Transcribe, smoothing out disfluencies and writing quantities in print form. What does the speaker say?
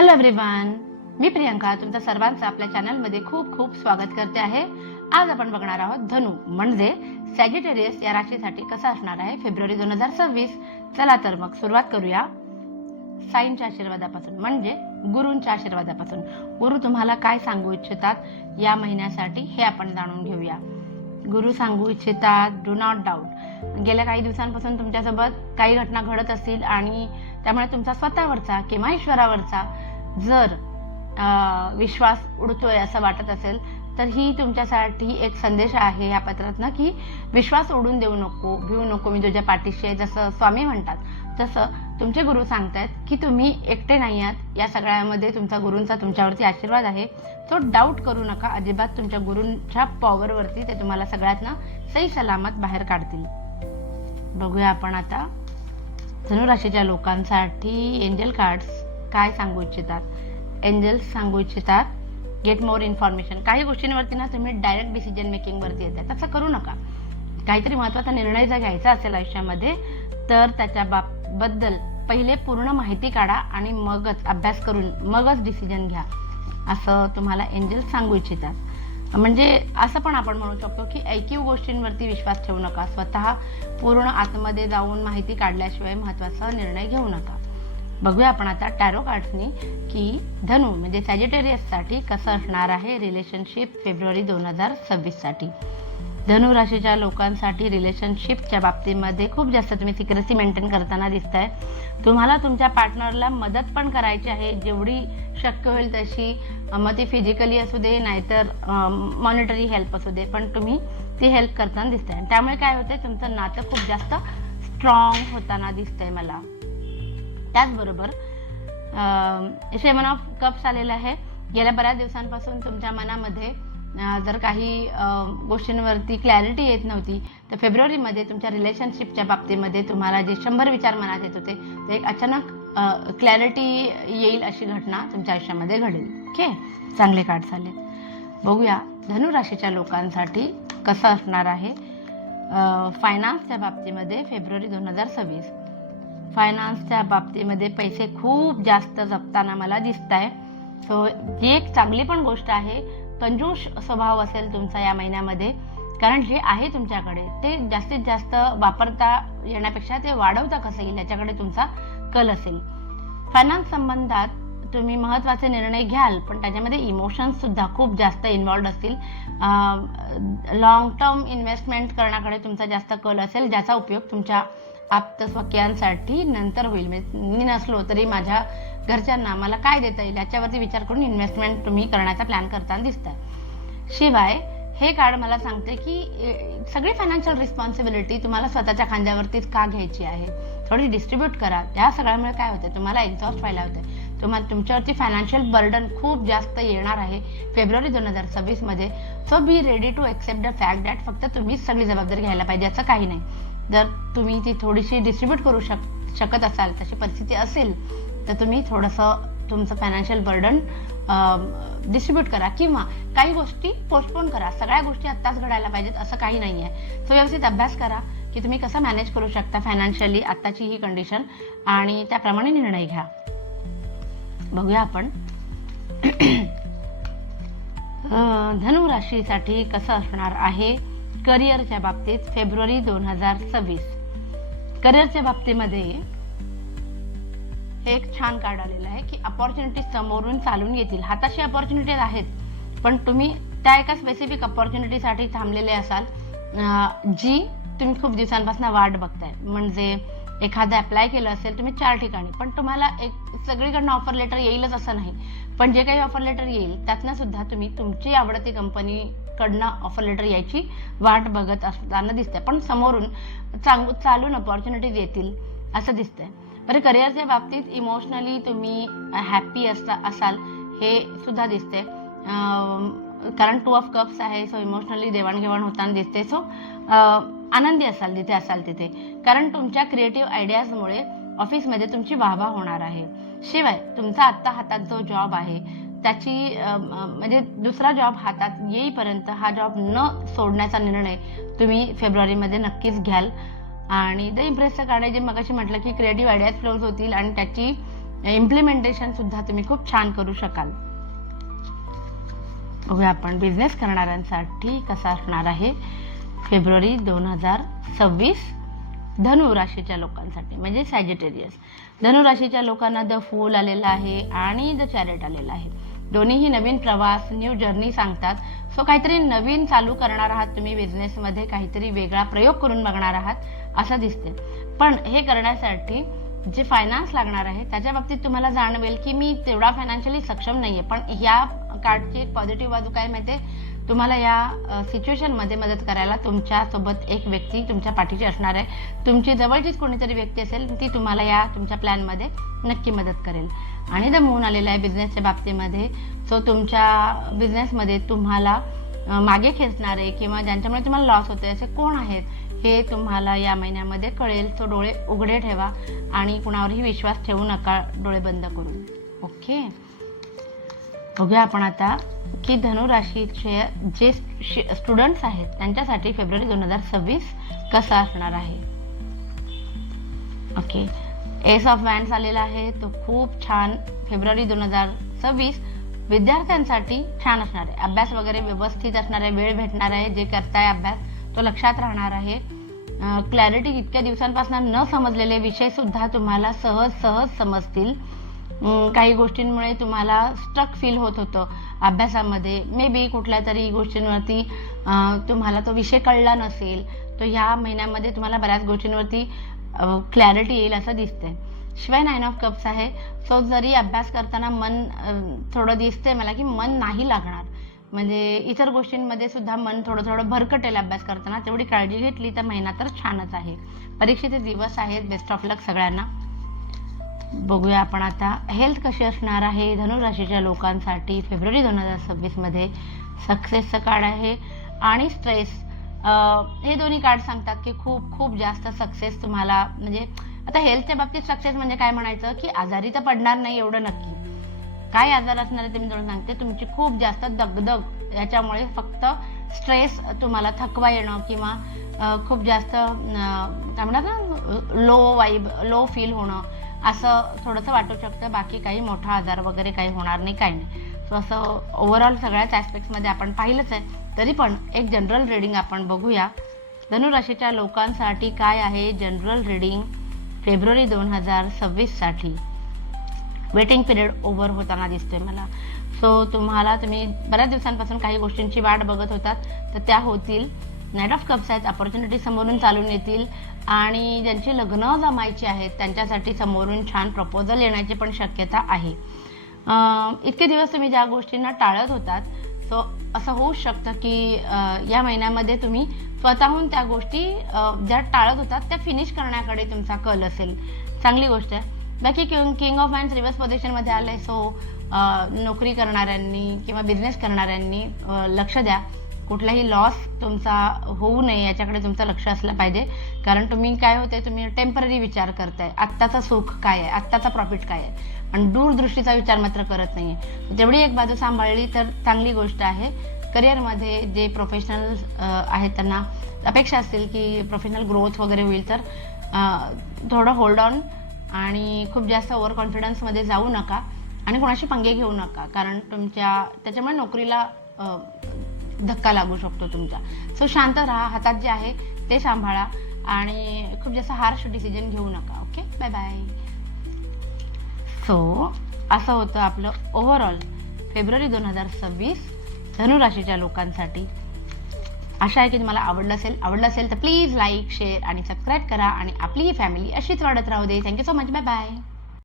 Hello everyone, मी प्रियंका तुमचं सर्वांचं आपल्या चॅनलमध्ये खूप खूप स्वागत करते आहे. आज आपण बघणार आहोत धनु म्हणजे सॅजिटेरियस या राशीसाठी कसा असणार आहे फेब्रुवारी 2026. चला तर मग सुरुवात करूया साईंच्या आशीर्वादापासून म्हणजे गुरूंच्या आशीर्वादापासून. गुरु तुम्हाला काय सांगू इच्छितात या महिन्यासाठी हे आपण जाणून घेऊया. गुरु सांगू इच्छितात, डू नॉट डाऊट. गेल्या काही दिवसांपासून तुमच्यासोबत काही घटना घडत असतील आणि त्यामुळे तुमचा स्वतःवरचा किंवा ईश्वरावरचा जर विश्वास उडतोय असं वाटत असेल तर ही तुमच्यासाठी एक संदेश आहे या पत्रातनं की विश्वास उडून देऊ नको, भिवू नको, मी तुझ्या पाठीशी आहे. जसं स्वामी म्हणतात तसं तुमचे गुरु सांगतायत की तुम्ही एकटे नाही आहात. या सगळ्यामध्ये तुमचा गुरूंचा तुमच्यावरती आशीर्वाद आहे. तो डाऊट करू नका अजिबात. तुमच्या गुरूंच्या पॉवरवरती ते तुम्हाला सगळ्यातनं सही सलामत बाहेर काढतील. बघूया आपण आता धनु राशीच्या लोकांसाठी एंजल कार्ड्स काय सांगू इच्छितात. एंजल्स सांगू इच्छितात गेट मोर इन्फॉर्मेशन. काही गोष्टींवरती ना तुम्ही डायरेक्ट डिसिजन मेकिंग वरती येते, तसं करू नका. काहीतरी महत्त्वाचा निर्णय जर घ्यायचा असेल आयुष्यामध्ये तर त्याच्या बद्दल पहिले पूर्ण माहिती काढा आणि मगच अभ्यास करून मगच डिसिजन घ्या असं तुम्हाला एंजल्स सांगू इच्छितात. म्हणजे असं पण आपण म्हणू शकतो की ऐकीव गोष्टींवरती विश्वास ठेवू नका. स्वतः पूर्ण आतमध्ये जाऊन माहिती काढल्याशिवाय महत्त्वाचा निर्णय घेऊ नका. बघूया आपण आता टॅरो कार्ड्सनी की धनु म्हणजे सॅजिटेरियससाठी कसं असणार आहे रिलेशनशिप फेब्रुवारी 2026 साठी. धनु राशीच्या लोकांसाठी रिलेशनशिपच्या बाबतीमध्ये खूप जास्त तुम्ही सिक्रेसी मेंटेन करताना दिसताय. तुम्हाला तुमच्या पार्टनरला मदत पण करायची आहे जेवढी शक्य होईल तशी. मग ती फिजिकली असू दे नाहीतर मॉनिटरी हेल्प असू दे, पण तुम्ही ती हेल्प करताना दिसताय. त्यामुळे काय होतंय तुमचं नातं खूप जास्त स्ट्रॉंग होताना दिसतंय मला. त्याचबरोबर सेवन ऑफ कप्स आलेलं आहे. गेल्या बऱ्याच दिवसांपासून तुमच्या मनामध्ये जर काही गोष्टींवरती क्लॅरिटी येत नव्हती तर फेब्रुवारीमध्ये तुमच्या रिलेशनशिपच्या बाबतीमध्ये तुम्हाला जे 100 विचार मनात येत होते ते एक अचानक क्लॅरिटी येईल अशी घटना तुमच्या आयुष्यामध्ये घडेल. ओके, चांगले कार्ड्स आले. बघूया धनु राशीच्या लोकांसाठी कसं असणार आहे फायनान्सच्या बाबतीमध्ये फेब्रुवारी 2026. फायनान्सच्या बाबतीमध्ये पैसे खूप जास्त जपताना मला दिसत आहे. सो ही एक चांगली पण गोष्ट आहे. कंजूस स्वभाव असेल तुमचा या महिन्यामध्ये, कारण जे आहे तुमच्याकडे ते जास्तीत जास्त वापरता येण्यापेक्षा ते वाढवता कसं येईल याच्याकडे तुमचा कल असेल. फायनान्स संबंधात तुम्ही महत्त्वाचे निर्णय घ्याल पण त्याच्यामध्ये इमोशन्स सुद्धा खूप जास्त इन्व्हॉल्ड असतील. लॉंग टर्म इन्व्हेस्टमेंट करण्याकडे तुमचा जास्त कल असेल ज्याचा उपयोग तुमच्या आप्तस्वकीयांसाठी नंतर होईल. मी नसलो तरी माझ्या घरच्यांना मला काय देता येईल याच्यावरती विचार करून इन्व्हेस्टमेंट तुम्ही करण्याचा प्लॅन करताना दिसताय. शिवाय हे कार्ड मला सांगते की सगळी फायनान्शियल रिस्पॉन्सिबिलिटी तुम्हाला स्वतःच्या खांद्यावरतीच का घ्यायची आहे. थोडी डिस्ट्रीब्यूट करा. या सगळ्यामुळे काय होतं तुम्हाला एक्झॉस्ट व्हायला होतं. तुम्हाला तुमच्यावरती फायनान्शियल बर्डन खूप जास्त येणार आहे फेब्रुवारी 2026 मध्ये. So be ready to accept the fact that फक्त तुम्हीच सगळी जबाबदारी घ्यायला पाहिजे असं काही नाही. जर तुम्ही ती थोडीशी डिस्ट्रीब्यूट करू शकत असाल, तशी परिस्थिती असेल तर तुम्ही थोडंसं तुमचं फायनान्शियल बर्डन डिस्ट्रीब्यूट करा किंवा काही गोष्टी पोस्टपोन करा. सगळ्या गोष्टी आत्ताच घडायला पाहिजेत असं काही नाही आहे. सो व्यवस्थित अभ्यास करा की तुम्ही कसं मॅनेज करू शकता फायनान्शियली आत्ताची ही कंडिशन आणि त्याप्रमाणे निर्णय घ्या. बघूया आपण धनु राशीसाठी कसं असणार आहे करिअरच्या बाबतीत फेब्रुवारी 2026. करिअरच्या बाबतीमध्ये हे एक छान कार्ड आलेलं आहे की अपॉर्च्युनिटी समोरून चालून येतील. हाताशी अपॉर्च्युनिटीज आहेत पण तुम्ही त्या एका स्पेसिफिक अपॉर्च्युनिटीसाठी थांबलेले असाल जी तुम्ही खूप दिवसांपासून वाट बघताय. म्हणजे एखादं अप्लाय केलं असेल तुम्ही 4 ठिकाणी पण तुम्हाला एक सगळीकडनं ऑफर लेटर येईलच असं नाही. पण जे काही ऑफर लेटर येईल त्यातनं सुद्धा तुम्ही तुमची आवडती कंपनीकडनं ऑफर लेटर यायची वाट बघत असताना दिसतंय. पण समोरून चालून अपॉर्च्युनिटीज येतील असं दिसतंय. बरं, करिअरच्या बाबतीत इमोशनली तुम्ही हॅप्पी असाल हे सुद्धा दिसते. कारण 2 ऑफ कप्स आहे. सो इमोशनली देवाणघेवाण होताना दिसते. सो आनंदी असाल जिथे असाल तिथे, कारण तुमच्या क्रिएटिव्ह आयडियाजमुळे ऑफिसमध्ये तुमची वाहवा होणार आहे. शिवाय तुमचा आत्ता हातात जो जॉब आहे त्याची म्हणजे दुसरा जॉब हातात येईपर्यंत हा जॉब न सोडण्याचा निर्णय तुम्ही फेब्रुवारीमध्ये नक्कीच घ्याल. आणि द इम्प्रेसचं कार्ड आहे जे मगाशी म्हटलं की क्रिएटिव्ह आयडियाज फ्लोज होतील आणि त्याची इम्प्लिमेंटेशन सुद्धा तुम्ही खूप छान करू शकाल. बघूया आपण बिझनेस करणाऱ्यांसाठी कसा असणार आहे फेब्रुवारी 2026 धनु राशीच्या लोकांसाठी, म्हणजे सॅजिटेरियस. धनु राशीच्या लोकांना द फूल आलेला आहे आणि द चॅरिट आलेला आहे. दोन्हीही नवीन प्रवास, न्यू जर्नी सांगतात. सो काहीतरी नवीन चालू करणार आहात तुम्ही बिझनेसमध्ये, काहीतरी वेगळा प्रयोग करून बघणार आहात असं दिसते. पण हे करण्यासाठी जे फायनान्स लागणार आहे त्याच्या बाबतीत तुम्हाला जाणवेल की मी तेवढा फायनान्शियली सक्षम नाहीये. पण या कार्डची पॉझिटिव्ह बाजू काय माहिती, तुम्हाला या सिच्युएशनमध्ये मदत करायला तुमच्यासोबत एक व्यक्ती तुमच्या पाठीशी असणार आहे. तुमची जवळचीच कोणीतरी व्यक्ती असेल ती तुम्हाला या तुमच्या प्लॅनमध्ये नक्की मदत करेल. आणि द मून आलेला आहे बिझनेसच्या बाबतीमध्ये. सो तुमच्या बिझनेसमध्ये तुम्हाला मागे खेचणारे किंवा ज्यांच्यामुळे तुम्हाला लॉस होते असे कोण आहेत हे तुम्हाला या महिन्यामध्ये कळेल. तो डोळे उघडे ठेवा आणि कुणावरही विश्वास ठेवू नका डोळे बंद करून. ओके, बघूया आपण आता की धनु राशीचे जे स्टुडंट्स आहेत त्यांच्यासाठी फेब्रुवारी 2026 कसा असणार आहे. ओके, एस ऑफ वॅन्ड्स आलेला आहे. तो खूप छान फेब्रुवारी 2026 विद्यार्थ्यांसाठी छान असणार आहे. अभ्यास वगैरे व्यवस्थित असणार आहे, वेळ भेटणार आहे. जे करताय अभ्यास तो लक्षात राहणार आहे. क्लॅरिटी इतक्या दिवसांपासून न समजलेले विषय सुद्धा तुम्हाला सहज समजतील. काही गोष्टींमुळे तुम्हाला स्ट्रक फील होत होतं अभ्यासामध्ये, मे बी कुठल्या तरी गोष्टींवरती तुम्हाला तो विषय कळला नसेल, तर ह्या महिन्यामध्ये तुम्हाला बऱ्याच गोष्टींवरती क्लॅरिटी येईल असं दिसतंय. शिवाय 9 ऑफ कप्स आहे. सो जरी अभ्यास करताना मन थोडं दिसतंय मला की मन नाही लागणार, म्हणजे इतर गोष्टींमध्ये सुद्धा मन थोडं भरकटेल अभ्यास करताना. तेवढी काळजी घेतली तर महिना तर छानच आहे. परीक्षेचे दिवस आहेत. बेस्ट ऑफ लक सगळ्यांना. बघूया आपण आता हेल्थ कशी असणार आहे धनु राशीच्या लोकांसाठी फेब्रुवारी 2026 मध्ये. सक्सेसचं कार्ड आहे आणि स्ट्रेस, हे दोन्ही कार्ड सांगतात की खूप जास्त सक्सेस तुम्हाला, म्हणजे आता हेल्थच्या बाबतीत सक्सेस म्हणजे काय म्हणायचं की आजारी तर पडणार नाही एवढं नक्की. काय आजार असणार आहे ते मी तुम्हाला सांगते. तुमची खूप जास्त दगदग, याच्यामुळे फक्त स्ट्रेस, तुम्हाला थकवा येणं किंवा खूप जास्त काय म्हणतात ना लो फील होणं असं थोडंसं वाटू शकतं. बाकी काही मोठा आजार वगैरे काही होणार नाही, काही नाही. सो असं ओव्हरऑल सगळ्याच ॲस्पेक्ट्समध्ये आपण पाहिलंच आहे. तरी पण एक जनरल रीडिंग आपण बघूया धनु राशीच्या लोकांसाठी काय आहे जनरल रीडिंग फेब्रुवारी 2026 साठी. वेटिंग पिरियड ओव्हर होताना दिसतोय मला. सो तुम्ही बऱ्याच दिवसांपासून काही गोष्टींची वाट बघत होतात तर त्या होतील. नाईट ऑफ कप्स आहेत. अपॉर्च्युनिटी समोरून चालून येतील आणि ज्यांची लग्न जमायची आहेत त्यांच्यासाठी समोरून छान प्रपोजल येण्याची पण शक्यता आहे. इतके दिवस तुम्ही ज्या गोष्टींना टाळत होतात, सो असं होऊ शकतं की या महिन्यामध्ये तुम्ही स्वतःहून त्या गोष्टी ज्या टाळत होतात त्या फिनिश करण्याकडे तुमचा कल असेल. चांगली गोष्ट आहे. बाकी किंग ऑफ वॅन्ड्स रिव्हर्स पोझिशनमध्ये आलंय. सो नोकरी करणाऱ्यांनी किंवा बिझनेस करणाऱ्यांनी लक्ष द्या. कुठलाही लॉस तुमचा होऊ नये याच्याकडे तुमचं लक्ष असलं पाहिजे. कारण तुम्ही काय होते, तुम्ही टेम्पररी विचार करताय. आत्ताचा सुख काय आहे, आत्ताचा प्रॉफिट काय आहे, आणि दूरदृष्टीचा विचार मात्र करत नाहीये. तेवढी एक बाजू सांभाळली तर चांगली गोष्ट आहे. करिअरमध्ये जे प्रोफेशनल आहेत त्यांना अपेक्षा असतील की प्रोफेशनल ग्रोथ वगैरे होईल, तर थोडं होल्ड ऑन आणि खूप जास्त ओव्हर कॉन्फिडन्समध्ये जाऊ नका आणि कोणाशी पंगे घेऊ नका, कारण त्याच्यामुळे नोकरीला धक्का लागू शकतो तुमचा. सो शांत राहा. हातात जे आहे ते सांभाळा आणि खूप जास्त हार्श डिसिजन घेऊ नका. Okay, bye bye. सो असं होतं आपलं ओव्हरऑल फेब्रुवारी 2026 धनु राशीच्या लोकांसाठी. आशा आहे की तुम्हाला आवडलं असेल तर प्लीज लाईक, शेअर आणि सबस्क्राईब करा आणि आपली ही फॅमिली अशीच वाढत राहू दे. Thank you so much. Bye bye.